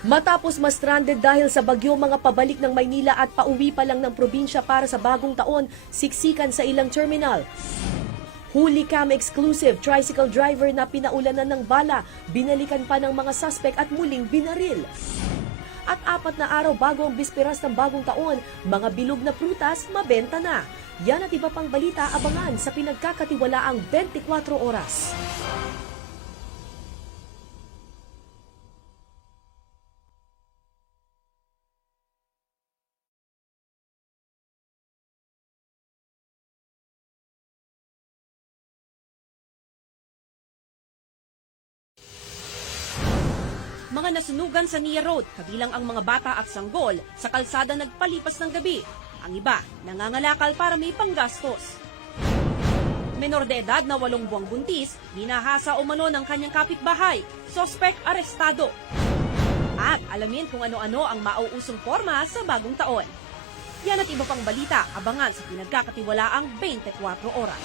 Matapos ma-stranded dahil sa bagyo, mga pabalik ng Maynila at pauwi pa lang ng probinsya para sa bagong taon, siksikan sa ilang terminal. Huli cam exclusive, tricycle driver na pinaulanan ng bala, binalikan pa ng mga suspect at muling binaril. At 4 na araw bago ang bisperas ng bagong taon, mga bilog na prutas mabenta na. Yan at iba pang balita abangan sa pinagkakatiwalaang 24 oras. Mga nasunugan sa Nia Road, kabilang ang mga bata at sanggol, sa kalsada nagpalipas ng gabi. Ang iba, nangangalakal para may panggastos. Menor de edad na 8 buwang buntis, binahasa umano ng kanyang kapitbahay, sospek arestado. At alamin kung ano-ano ang mauusong forma sa bagong taon. Yan at iba pang balita, abangan sa pinagkakatiwalaang 24 oras.